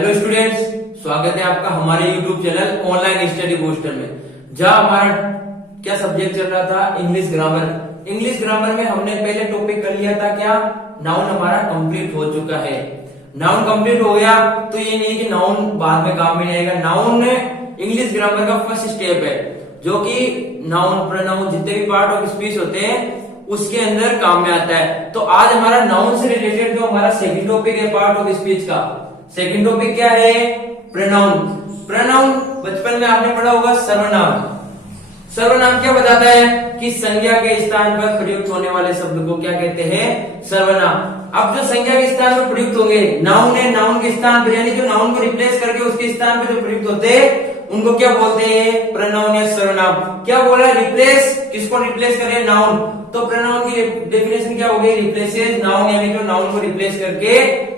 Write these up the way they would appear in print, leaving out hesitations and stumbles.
Hello students, स्वागत है आपका हमारे YouTube channel online study booster में। जहां हमारा क्या सब्जेक्ट चल रहा था, इंग्लिश ग्रामर। इंग्लिश ग्रामर में हमने पहले टॉपिक कर लिया था क्या, नाउन हमारा कंप्लीट हो चुका है। नाउन कंप्लीट हो गया तो ये नहीं कि नाउन बाद में काम में नहीं आएगा। नाउन इंग्लिश ग्रामर का फर्स्ट स्टेप है, जो कि नाउन प्रोनाउन जितने भी पार्ट ऑफ स्पीच होते हैं उसके अंदर काम में आता है। तो आज हमारा नाउन से रिलेटेड जो हमारा सेकंड टॉपिक है पार्ट ऑफ स्पीच का, सेकंड टॉपिक क्या है, प्रोनाउन। प्रोनाउन बचपन में आपने पढ़ा होगा सर्वनाम। सर्वनाम क्या बताता है कि संज्ञा के स्थान पर प्रयुक्त होने वाले शब्द को क्या कहते हैं, सर्वनाम। अब जो संज्ञा के स्थान पर प्रयुक्त होंगे, नाउन है, नाउन के स्थान पर यानी जो नाउन को रिप्लेस करके उसके स्थान पर जो प्रयुक्त होते हैं उनको क्या बोलते हैं, प्रोनाउन या सर्वनाम। क्या बोल रहा है, रिप्लेस, किसको रिप्लेस करें, नाउन। तो प्रोनाउन की डेफिनेशन क्या हो गई, रिप्लेसेस नाउन, यानी जो नाउन को रिप्लेस करके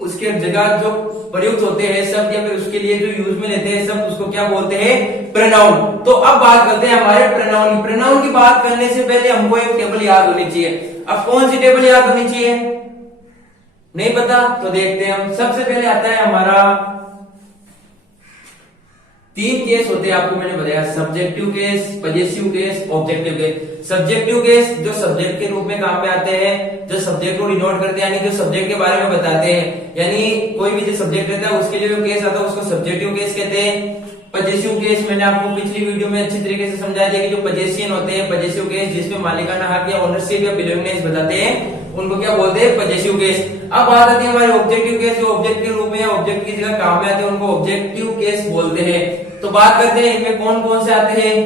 उसके जगह जो प्रयुक्त होते हैं शब्द या फिर उसके लिए जो यूज में लेते हैं शब्द, उसको क्या बोलते हैं, प्रोनाउन। तो अब बात करते हैं हमारे प्रोनाउन की। प्रोनाउन की बात करने से पहले हमको एक टेबल याद होनी चाहिए। अब कौन सी टेबल याद होनी चाहिए, नहीं पता तो देखते हैं हम। सबसे पहले आता है हमारा, तीन केस होते हैं आपको मैंने बताया, subjective case, possessive case, objective case. Subjective case जो सब्जेक्ट के रूप में काम में आते हैं, जो सब्जेक्ट को डिनोट करते हैं, यानी जो सब्जेक्ट के बारे में बताते हैं, यानी कोई भी जो सब्जेक्ट रहता है उसके लिए जो केस आता है उसको सब्जेक्टिव केस कहते हैं। पजेसिव केस मैंने आपको पिछली वीडियो में अच्छी तरीके से समझा दिया कि जो पजेशियन होते हैं, पजेसिव केस जिसमें मालिकाना हक या ओनरशिप या बिलोंगिंगनेस बताते हैं, उनको क्या बोलते हैं, पजेसिव केस। अब बात आती है हमारे ऑब्जेक्टिव केस, जो ऑब्जेक्ट के रूप में ऑब्जेक्ट की जगह काम में आते हैं, उनको ऑब्जेक्टिव केस बोलते हैं। तो बात करते हैं इनमें कौन कौन से आते हैं,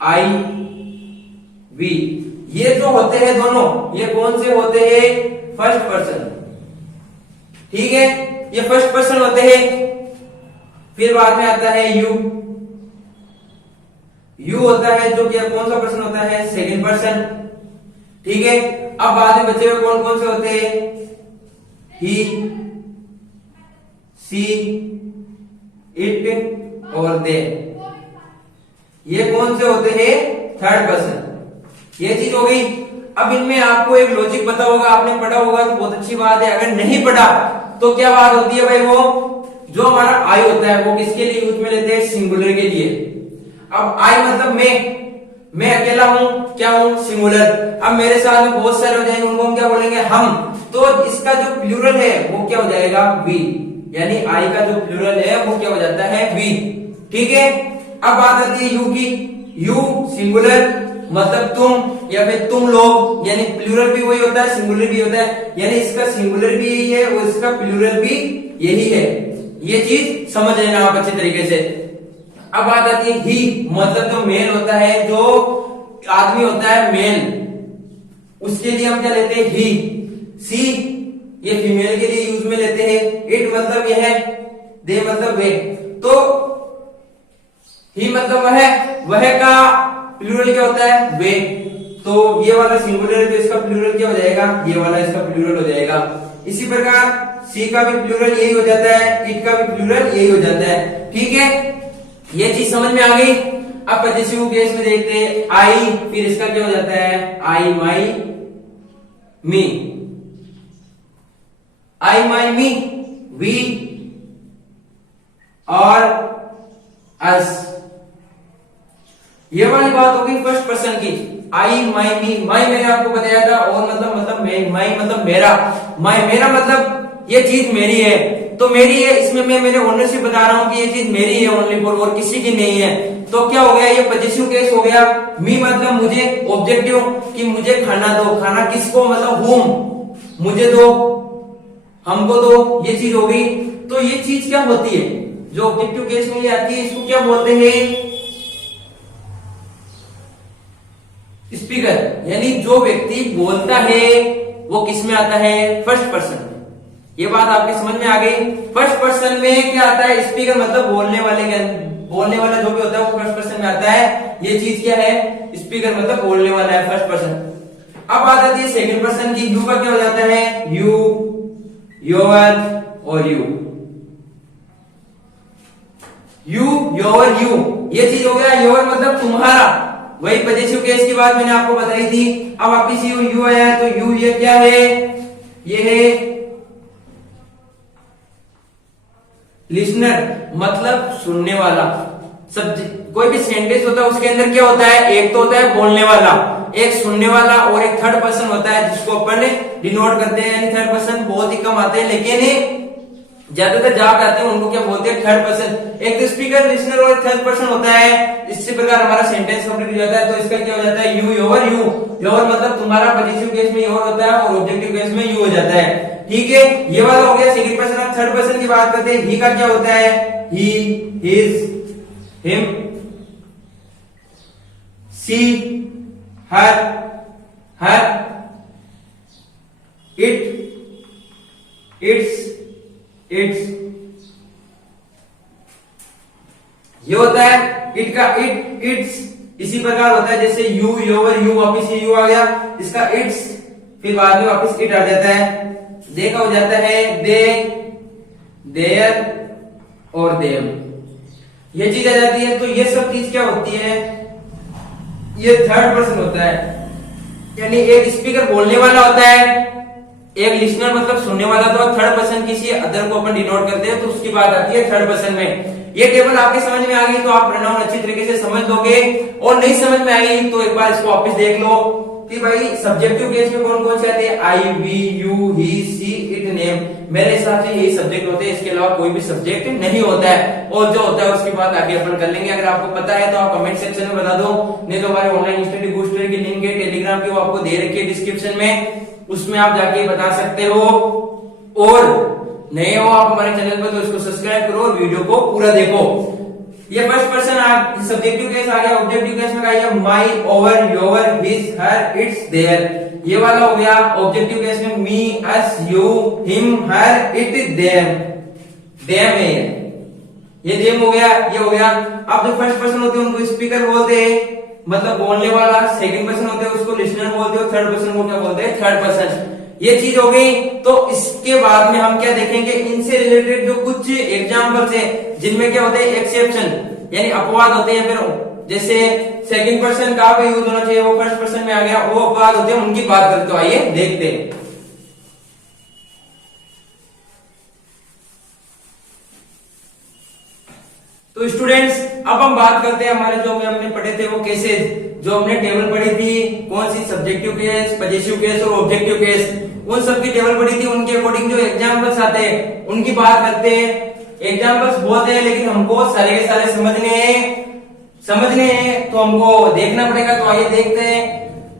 आई वी, ये जो होते हैं दोनों, ये कौन से होते हैं, फर्स्ट पर्सन। ठीक है, ये फर्स्ट पर्सन होते हैं। फिर बाद में आता है यू। यू होता है जो कि कौन सा पर्सन होता है, सेकंड पर्सन। ठीक है, अब बाद में बचे हुए कौन कौन से होते हैं, ही, सी, इट और दे। ये कौन से होते हैं, थर्ड पर्सन। ये चीज हो गई। अब इनमें आपको एक लॉजिक पता होगा, आपने पढ़ा होगा तो बहुत अच्छी बात है। अगर नहीं पढ़ा तो क्या बात होती है भाई, वो जो हमारा आई होता है वो किसके लिए यूज में लेते हैं, सिंगुलर के लिए। अब आई मतलब मैं अकेला हूं, क्या हूं, सिंगुलर। अब मेरे साथ में बहुत सारे हो जाएंगे, उनको हम क्या बोलेंगे, हम। तो इसका जो प्लूरल है वो क्या हो जाएगा, वी, यानी आई का जो प्लूरल है वो क्या हो जाता है, वी। ठीक है, अब बात आती है यू की। यू सिंगुलर मतलब तुम या फिर तुम लोग, यानी प्लूरल भी वही होता है, सिंगुलर भी होता है, यानी इसका सिंगुलर भी यही है और इसका प्लूरल भी यही है। ये चीज समझ लेना आप अच्छे तरीके से। अब बात आती है ही, मतलब जो मेल होता है, जो आदमी होता है मेल, उसके लिए हम क्या लेते हैं, ही। सी ये फीमेल के लिए यूज में लेते हैं। इट मतलब यह है, दे मतलब वे। तो ही मतलब वह का प्लूरल क्या होता है, वे। तो ये वाला सिंगुलर है तो इसका प्लूरल क्या हो जाएगा, ये वाला इसका प्लूरल हो जाएगा। इसी प्रकार सी का भी प्लूरल यही हो जाता है, इट का भी प्लूरल यही हो जाता है। ठीक है, ये चीज समझ में आ गई। अब पजेसिव केस में देखते हैं, आई, फिर इसका क्या हो जाता है, आई माई मी, आई माई मी, वी और अस। ये वाली बात होगी फर्स्ट पर्सन की, आई माई मी। माई मैंने आपको बताया था, और मतलब माई मतलब मेरा। माई मेरा मतलब ये चीज मेरी है, तो मेरी है, इसमें मैं मेरे ओनरशिप बता रहा हूं कि ये चीज मेरी है ओनली फॉर, और किसी की नहीं है। तो क्या हो गया, ये पजेसिव केस हो गया। मी मतलब मुझे, ऑब्जेक्टिव कि मुझे खाना दो, खाना किसको, मतलब हुम, मुझे दो, हमको दो, ये चीज हो गई। तो ये चीज क्या होती है, जो ऑब्जेक्टिव केस में ये आती है, इसको क्या बोलते हैं, स्पीकर। यानी जो व्यक्ति बोलता है वो किस में आता है, फर्स्ट पर्सन में। ये बात आपके समझ में आ गई। फर्स्ट पर्सन में क्या आता है, स्पीकर मतलब बोलने वाला जो भी होता है वो फर्स्ट पर्सन में आता है। ये चीज क्या है, स्पीकर मतलब बोलने वाला है, फर्स्ट पर्सन। अब बात आती है सेकंड पर्सन की। यू का क्या हो जाता है, यू, योर और यू। यू, योर, यू, ये चीज हो गया। योर मतलब तुम्हारा, वही पजेसिव केस की बात मैंने आपको बताई थी। अब वापिस यू आया है तो यू ये क्या है, ये है लिसनर मतलब सुनने वाला। कोई भी सेंटेंस होता है उसके अंदर क्या होता है, एक तो होता है बोलने वाला, एक सुनने वाला और एक थर्ड पर्सन होता है जिसको अपन डिनोट करते हैं। यानी थर्ड पर्सन बहुत ही कम आते हैं, लेकिन ज्यादातर जहां पे आते हैं उनको क्या बोलते हैं, थर्ड पर्सन। एक तो स्पीकर, लिसनर और थर्ड पर्सन होता है। इसी प्रकार हमारा सेंटेंस कंप्लीट हो जाता है। तो इसका क्या हो जाता है, यू योर। यू योर मतलब तुम्हारा, पॉजिटिव केस में योर होता है और ऑब्जेक्टिव केस में यू हो जाता है। ठीक है, ये वाला हो गया सेकंड पर्सन। अब थर्ड पर्सन की बात करते हैं। ही का क्या होता है, he, his, him, she, her, her, it, its, its. ये होता है इट का, इट, इट्स। इसी प्रकार होता है जैसे यू योर, यू वापिस यू आ गया, इसका इट्स, फिर बाद में वापिस इट आ जाता है। दे का हो जाता है दे, देयर और देम, ये चीज आ जाती है। तो ये सब चीज क्या होती है, ये थर्ड पर्सन होता है। यानी एक स्पीकर बोलने वाला होता है, एक लिसनर मतलब सुनने वाला। तो थर्ड पर्सन किसी अदर को अपन डिनोट करते हैं तो उसकी बात आती है थर्ड पर्सन में। ये टेबल आपके समझ में आ गई तो आप प्रोनाउन अच्छी तरीके से समझ लोगे, और नहीं समझ में आई तो एक बार इसको वापस देख लो कि भाई सब्जेक्टिव केस में कौन कौन से आते हैं, I, we, you, he, she, it, name. मेरे हिसाब से यही सब्जेक्ट होते हैं, इसके अलावा कोई भी सब्जेक्ट नहीं होता है। और जो होता है उसकी बात आगे अपन कर लेंगे। अगर आपको पता है तो आप कमेंट सेक्शन में बता दो, नहीं तो हमारे ऑनलाइन स्टडी बूस्टर की लिंक है टेलीग्राम की, वो आपको दे रखी है डिस्क्रिप्शन में, उसमें आप जाके बता सकते हो। और नए हो आप हमारे चैनल पर तो इसको सब्सक्राइब करो और वीडियो को पूरा देखो। ये फर्स्ट पर्सन सब्जेक्टिव केस आ गया। ऑब्जेक्टिव केस में क्या है, my, our, your, his, her, its, their. ये वाला हो गया ऑब्जेक्टिव केस में me, us, you, him, her, it, them. Them है ये देम हो गया, ये हो गया। अब जो फर्स्ट पर्सन होते हैं उनको स्पीकर बोलते हैं, मतलब बोलने वाला। सेकंड पर्सन होते हैं उसको लिसनर बोलते हो, थर्ड पर्सन को क्या बोलते हैं, थर्ड पर्सन। ये चीज हो गई। तो इसके बाद में हम क्या देखेंगे, इनसे रिलेटेड जो कुछ एग्जाम्पल्स हैं जिनमें क्या होते हैं, एक्सेप्शन यानी अपवाद होते हैं। फिर जैसे सेकंड पर्सन कहां पे यूज होना चाहिए, वो फर्स्ट पर्सन में आ गया, वो अपवाद होते हैं, उनकी बात करते हो। आइए देखते हैं। तो स्टूडेंट्स अब हम बात करते हैं हमारे जो हमने पढ़े थे वो केसेस, जो हमने टेबल पढ़ी थी, कौन सी, सब्जेक्टिव केस, पॉजिटिव केस और ऑब्जेक्टिव केस, उन सब की टेबल पढ़ी थी। उनके अकॉर्डिंग जो एग्जाम्पल्स आते हैं उनकी बात करते हैं। एग्जाम्पल्स बहुत है लेकिन हमको सारे के सारे समझने हैं तो हमको देखना पड़ेगा। तो आइए देखते हैं।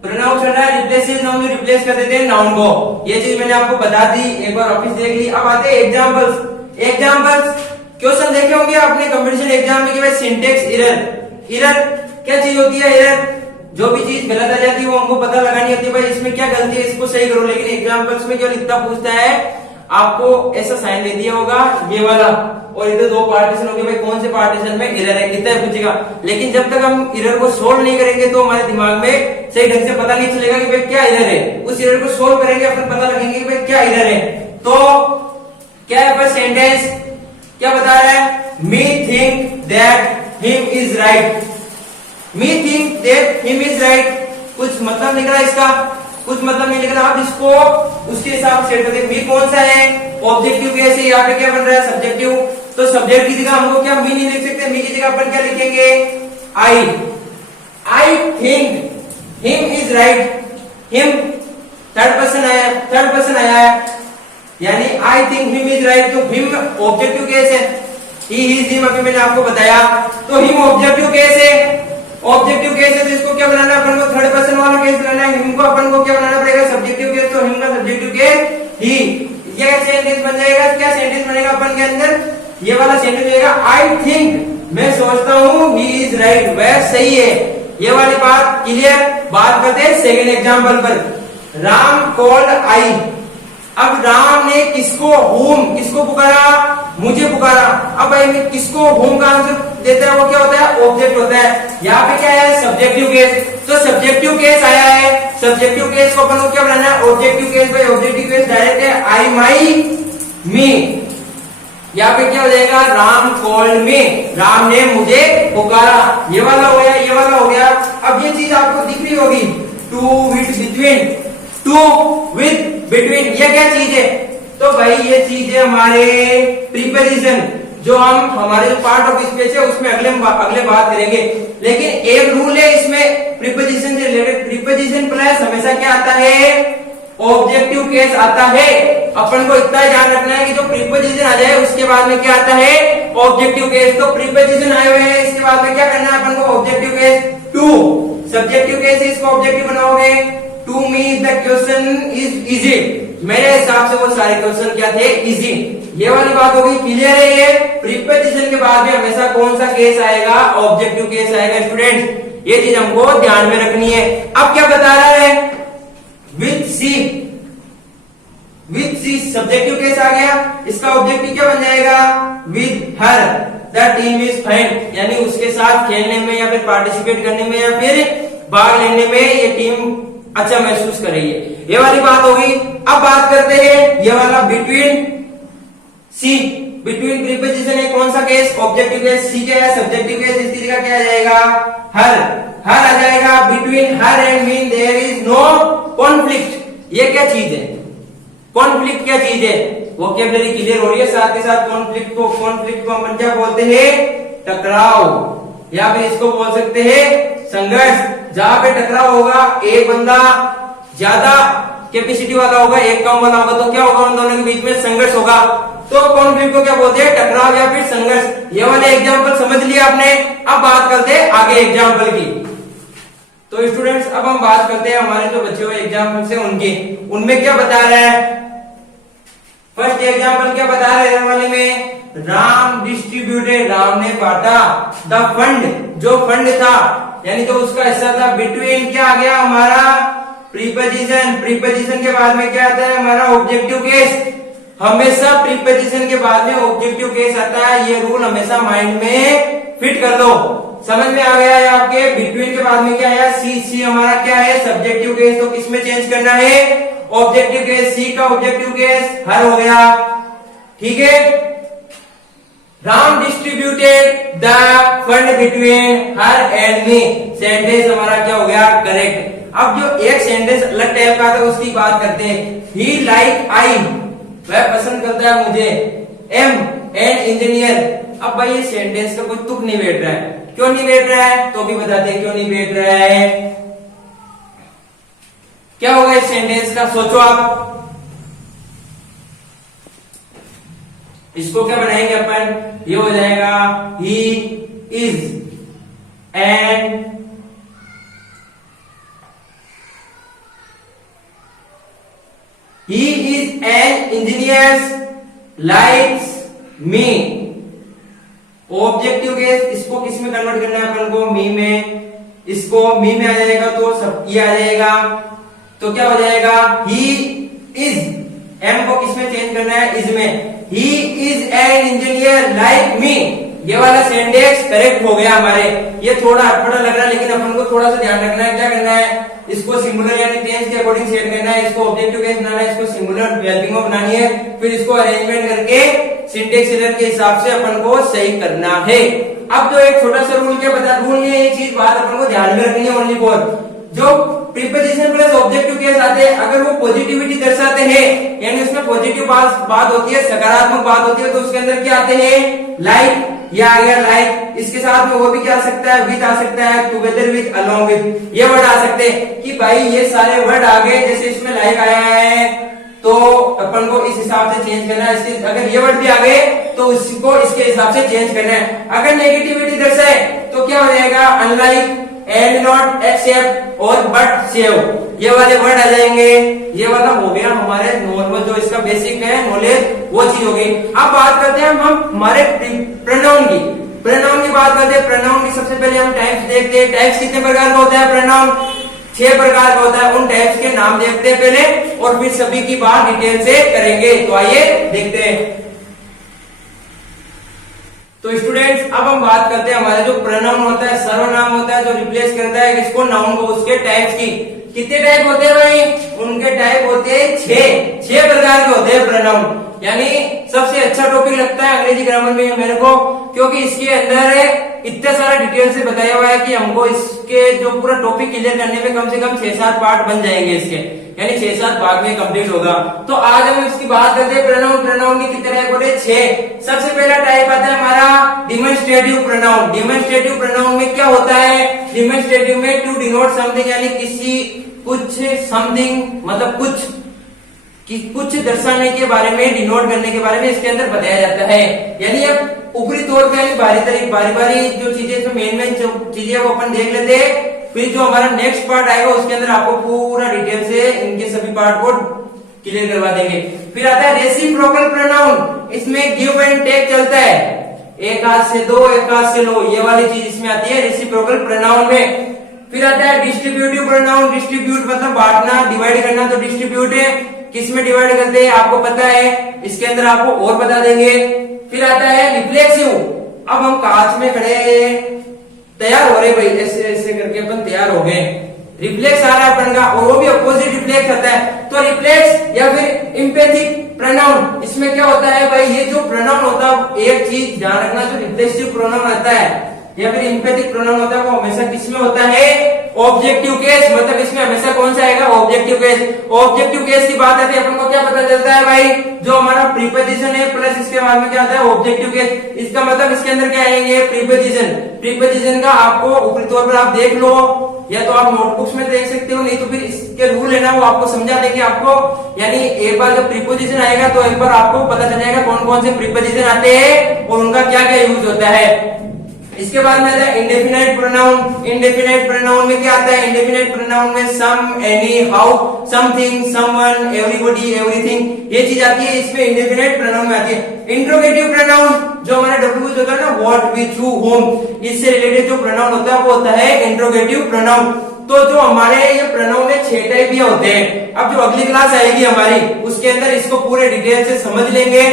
प्रोनाउन चल रहा है, रिप्लेसेस नाउन, रिप्लेस कर देते हैं नाउन को। ये चीज मैंने आपको बता दी, एक बार वापिस देख ली। अब आते हैं एग्जाम्पल्स। एग्जाम्पल्स क्वेश्चन देखे होंगे आपने कंपटीशन एग्जाम में कि भाई सिंटेक्स एरर। एरर क्या चीज होती है, एरर जो भी चीज गलत आ जाती है वो हमको पता लगानी होती है, भाई इसमें क्या गलती है, इसको सही करो। लेकिन एग्जाम्पल्स में जो लिखता पूछता है, आपको ऐसा साइन दे दिया होगा ये वाला, और इधर दो पार्टीशन होंगे, भाई कौन से पार्टीशन में एरर है, कितना पूछेगा। लेकिन जब तक हम एरर को सोल्व नहीं करेंगे तो हमारे दिमाग में सही ढंग से पता नहीं चलेगा कि भाई क्या एरर है। उस एरर को सोल्व करेंगे फिर पता लगेंगे कि भाई क्या एरर है। तो क्या है सेंटेंस, क्या बता रहा है, me think that him is right. Me think that him is right, कुछ मतलब निकला इसका, कुछ मतलब नहीं निकला। आप इसको उसके हिसाब से सेट करते। मी कौन सा है, ऑब्जेक्टिव केस है, यहाँ पे क्या बन रहा है, सब्जेक्टिव। तो सब्जेक्ट की जगह हमको क्या मी नहीं लिख सकते, मी की जगह अपन क्या लिखेंगे, I think him is right. Him third person आया है यानी I think him is right. तो हिम ऑब्जेक्टिव केस है, ही हिज हिम अभी मैंने आपको बताया। तो हिम ऑब्जेक्टिव केस है, ऑब्जेक्टिव केस है तो इसको क्या बनाना है अपन को, थर्ड पर्सन वाला केस बनाना है। हिम को अपन को क्या बनाना पड़ेगा, सब्जेक्टिव केस। तो हिम का सब्जेक्टिव केस ही। ये सेंटेंस बन जाएगा, क्या सेंटेंस बनेगा अपन के अंदर, ये वाला सेंटेंस बनेगा, आई थिंक मैं सोचता हूं ही इज राइट, वह सही है। ये वाली बात क्लियर। बात करते हैं सेकेंड एग्जाम्पल पर। Ram called I. अब राम ने किसको, किसको पुकारा, मुझे पुकारा। अब भाई मैं किसको होम का आंसर देता है वो क्या होता है, ऑब्जेक्ट होता है। यहाँ पे क्या है, सब्जेक्टिव केस। तो सब्जेक्टिव केस आया है, सब्जेक्टिव केस को अपन को क्या बनाना है, ऑब्जेक्टिव केस। भाई ऑब्जेक्टिव केस डायरेक्ट है, आई, माई, मी। यहाँ पे क्या हो जाएगा, राम कॉल्ड मी, राम ने मुझे पुकारा। ये वाला हो गया, ये वाला हो गया। अब ये चीज आपको दिख रही होगी, to with between, to with between, ये क्या चीज है, तो भाई ये चीज है हमारे प्रीपोजिशन, जो हम हमारे जो पार्ट ऑफ स्पीच है उसमें अगले बात करेंगे। लेकिन एक रूल है इसमें प्रीपोजिशन से रिलेटेड, प्रीपोजिशन प्लस हमेशा क्या आता है, ऑब्जेक्टिव केस आता है। अपन को इतना ध्यान रखना है कि जो प्रीपोजिशन आ जाए उसके बाद में क्या आता है, ऑब्जेक्टिव केस। तो प्रीपोजिशन आए हुए हैं, इसके बाद में क्या करना है अपन को, objective case. To subjective case है, इसको ऑब्जेक्टिव बनाओगे। To me the question is easy, मेरे हिसाब से वो सारे क्वेश्चन क्या थे, इजी। ये वाली बात होगी, क्लियर है। ये प्रीपोजिशन के बाद में हमेशा कौन सा केस आएगा, ऑब्जेक्टिव केस आएगा स्टूडेंट, ये चीज हमको ध्यान में रखनी है। अब क्या बता रहा है, with she, with she subjective case आ गया, इसका ऑब्जेक्टिव क्या बन जाएगा, with her the team is fine, यानी उसके साथ खेलने में या फिर पार्टिसिपेट करने में या फिर भाग लेने में ये टीम अच्छा महसूस कर रही है। ये वाली बात होगी। अब बात करते हैं ये वाला बिटवीन सी, बिटवीन प्रीपोजिशन है कौन सा केस, ऑब्जेक्टिव केस। सी क्या है, सब्जेक्टिव केस, इस चीज का क्या आ जाएगा, हर, हर आ जाएगा। Between her and me there is no conflict, ये क्या चीज है, कॉन्फ्लिक्ट क्या चीज है, वोकैबुलरी क्लियर हो रही है। साथ के साथ कॉन्फ्लिक्ट को अपन क्या बोलते हैं, टकराव, या फिर इसको बोल सकते हैं संघर्ष। जहां पे टकराव होगा, एक बंदा ज्यादा कैपेसिटी वाला होगा, एक कम वाला होगा, तो क्या होगा, उन दोनों के बीच में संघर्ष होगा। तो कॉन्फ्लिक्ट को क्या बोलते हैं, टकराव या फिर संघर्ष। ये वाले एग्जाम्पल समझ लिया आपने। अब बात करते हैं आगे एग्जाम्पल की। तो स्टूडेंट्स अब हम बात करते हैं हमारे जो बच्चे हुए एग्जाम्पल से उनके, उनमें क्या बता रहे हैं। फर्स्ट एग्जाम्पल क्या बता रहे हैं वाले में, राम डिस्ट्रीब्यूटेड, राम ने बांटा, द फंड, जो फंड था यानी जो उसका हिस्सा था, बिटवीन क्या आ गया हमारा, प्रीपोजिशन, प्रीपोजिशन के बाद में क्या आता है हमारा, ऑब्जेक्टिव केस। हमेशा प्रीपोजिशन के बाद में ऑब्जेक्टिव केस आता है, ये रूल हमेशा माइंड में फिट कर लो। समझ में आ गया है आपके। बिटवीन के बाद में क्या आया, सी, सी हमारा क्या है, सब्जेक्टिव केस, तो किसमें चेंज करना है, ऑब्जेक्टिव केस। सी का ऑब्जेक्टिव केस हर हो गया, ठीक है। Ram distributed the fund between her and me, sentence हमारा क्या हो गया, करेक्ट। अब जो एक सेंटेंस अलग टाइप का था उसकी बात करते हैं। ही लाइक आई, वह पसंद करता है मुझे, एम एन इंजीनियर। अब भाई ये सेंटेंस का कोई तुक नहीं बैठ रहा है, क्यों नहीं बैठ रहा है, तो भी बताते हैं क्यों नहीं बैठ रहा है। क्या होगा इस सेंटेंस का, सोचो आप। इसको क्या बनाएंगे अपन, ये हो जाएगा he is an engineer likes me, objective case. इसको किस में कन्वर्ट करना है अपन को, मी में। इसको मी में आ जाएगा तो सब ये आ जाएगा, तो क्या हो जाएगा, ही इज, एम को किस में चेंज करना है, इज में। He is an engineer like me, ये वाला सेंटेंस करेक्ट हो गया हमारे। ये थोड़ा अटपटा लग रहा है लेकिन अपन को थोड़ा सा ध्यान रखना है। क्या करना है, इसको सिंगुलर यानी टेंस के अकॉर्डिंग सेट करना है, इसको ऑब्जेक्टिव केस बनाना है, इसको सिंगुलर हेल्पिंग ऑफ बनानी है, फिर इसको अरेंजमेंट करके सिंटेक्स एरर के हिसाब से अपन को सही करना है। अब जो एक छोटा सा रूल क्या बता, रूल में ये चीज बात अपन को ध्यान में रखनी है ओनली फॉर जो प्रीपोजिशन प्लस ऑब्जेक्टिव केस आते हैं, अगर वो पॉजिटिविटी दर्शाते हैं यानी उसमें पॉजिटिव बात होती है, सकारात्मक बात होती है, तो उसके अंदर क्या आते हैं, लाइक, ये आ गया लाइक। इसके साथ में वो भी क्या आ सकता है, विद आ सकता है, टुगेदर विद, अलोंग विद, ये वर्ड आ सकते हैं कि भाई ये सारे वर्ड आ गए। जैसे इसमें लाइक आया है तो अपन को इस हिसाब से चेंज करना है, इसके अगर ये वर्ड भी आ गए तो इसको इसके हिसाब से चेंज करना है। अगर नेगेटिविटी दर्शाए तो क्या हो जाएगा, अनलाइक, एंड नॉट, एक्सेप्ट और बट, सेव, ये वाले वर्ड आ जाएंगे। ये वाला हो गया हमारे नॉर्मल जो इसका बेसिक है नॉलेज, वो चीज हो गई। अब बात करते हैं हम हमारे प्रोनाउन की। प्रोनाउन की बात करते हैं। प्रोनाउन की सबसे पहले हम टाइप्स देखते हैं। टाइप्स कितने प्रकार का होता है, प्रोनाउन 6 प्रकार का होता है। उन टाइप्स के नाम देखते हैं पहले और फिर सभी की बात डिटेल से करेंगे। तो आइए देखते हैं। तो स्टूडेंट्स अब हम बात करते हैं हमारे जो प्रोनाउन होता है, सर्वनाम होता है जो रिप्लेस करता है किसको, नाउन को, उसके टाइप्स की। कितने टाइप होते हैं भाई, उनके टाइप होते हैं 6 प्रकार के होते हैं प्रोनाउन। यानी सबसे अच्छा टॉपिक लगता है अंग्रेजी ग्रामर में मेरे को, क्योंकि इसके अंदर इतने सारा डिटेल से बताया हुआ है कि हमको इसके जो पूरा टॉपिक क्लियर करने में कम से कम 6-7 पार्ट बन जाएंगे इसके, यानी 6-7 भाग में कंप्लीट होगा। तो आज हम इसकी बात करते हैं प्रोनाउन। प्रोनाउन के कितने टाइप होते हैं? 6। सबसे पहला टाइप आता है हमारा डिमॉन्स्ट्रेटिव प्रोनाउन। डिमॉन्स्ट्रेटिव प्रोनाउन में क्या होता है? डिमॉन्स्ट्रेटिव में टू डिनोट समथिंग, यानी किसी कुछ समथिंग मतलब कुछ दर्शाने के बारे में, डिनोट करने के बारे में इसके अंदर बताया जाता है। यानी अब ऊपरी तौर पे बारी बारी जो चीजें, मेन जो चीजें वो अपन देख लेते हैं, फिर जो हमारा नेक्स्ट पार्ट आएगा उसके अंदर आपको पूरा डिटेल से इनके सभी पार्ट को क्लियर करवा देंगे। फिर आता है रेसिप्रोकल प्रोनाउन। इसमें गिव एंड टेक चलता है, एक हाथ से दो, एक हाथ से लो, ये वाली चीज इसमें आती है रेसिप्रोकल प्रोनाउन में। फिर आता है डिस्ट्रीब्यूटिव प्रोनाउन। डिस्ट्रीब्यूट मतलब बांटना, डिवाइड करना, तो डिस्ट्रीब्यूट है किसमें डिवाइड करते हैं आपको पता है, इसके अंदर आपको और बता देंगे। फिर आता है रिफ्लेक्सिव। अब हम कांच में खड़े तैयार हो रहे भाई, ऐसे ऐसे करके अपन तैयार हो गए, रिफ्लेक्स आ रहा है अपन का, और वो भी अपोजिट रिफ्लेक्स आता है। तो रिफ्लेक्स या फिर इम्पैथिक प्रोनाउन, इसमें क्या होता है भाई, ये जो प्रोनाउन होता है, एक चीज ध्यान रखना, जो रिफ्लेक्सिव प्रोनाउन आता है या फिर इम्पैथिक प्रोनाउन होता है वो हमेशा किसमें होता है? Objective case. मतलब इसमें हमेशा कौन सा आएगा? Objective case. ऑब्जेक्टिव केस की बात आती है, अपन को क्या पता चलता है भाई, जो हमारा प्रीपोजिशन है प्लस इसके बाद में क्या आता है? Objective case. इसका मतलब इसके अंदर क्या आएंगे? प्रीपोजिशन। प्रीपोजिशन का आपको ऊपरी तौर पर आप देख लो, या तो आप नोटबुक्स में देख सकते हो, नहीं तो फिर इसके रूल है ना वो आपको समझा देंगे आपको। यानी एक बार जब प्रीपोजिशन आएगा तो एक बार आपको पता चल जाएगा कौन कौन से प्रीपोजिशन आते हैं और उनका क्या क्या यूज होता है। इसके बाद में आता है इंडेफिनाइट प्रोनाउन। इंडेफिनाइट प्रोनाउन में क्या आता है? इंडेफिनाइट प्रोनाउन में some, any, how, something, someone, everybody, everything, ये चीज आती है, इसमें इंडेफिनाइट प्रोनाउन में आती है। इंट्रोगेटिव प्रोनाउन जो हमारा डब्ल्यू होता है ना, व्हाट, विच, हु, होम, इससे रिलेटेड जो प्रोनाउन होता है वो होता है इंट्रोगेटिव प्रोनाउन। तो जो हमारे ये प्रोनाउन है 6 टाइप के होते हैं। अब जो अगली क्लास आएगी हमारी उसके अंदर इसको पूरे डिटेल से समझ लेंगे।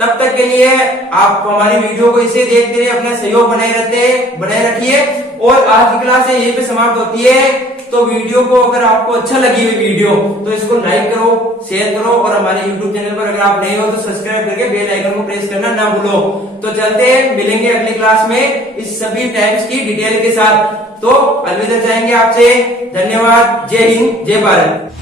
तब तक के लिए आप हमारी वीडियो को इसे देखते रहिए, अपना सहयोग बनाए रखिए। और आज की क्लास यहीं पे समाप्त होती है। तो वीडियो को अगर आपको अच्छा लगी हुई वीडियो तो इसको लाइक करो, शेयर करो, और हमारे यूट्यूब चैनल पर अगर आप नए हो तो सब्सक्राइब करके बेल आइकन को प्रेस करना ना भूलो। तो चलते हैं, मिलेंगे अगली क्लास में इस सभी टाइप्स की डिटेल के साथ। तो अलविदा चाहेंगे आपसे। धन्यवाद। जय हिंद, जय भारत।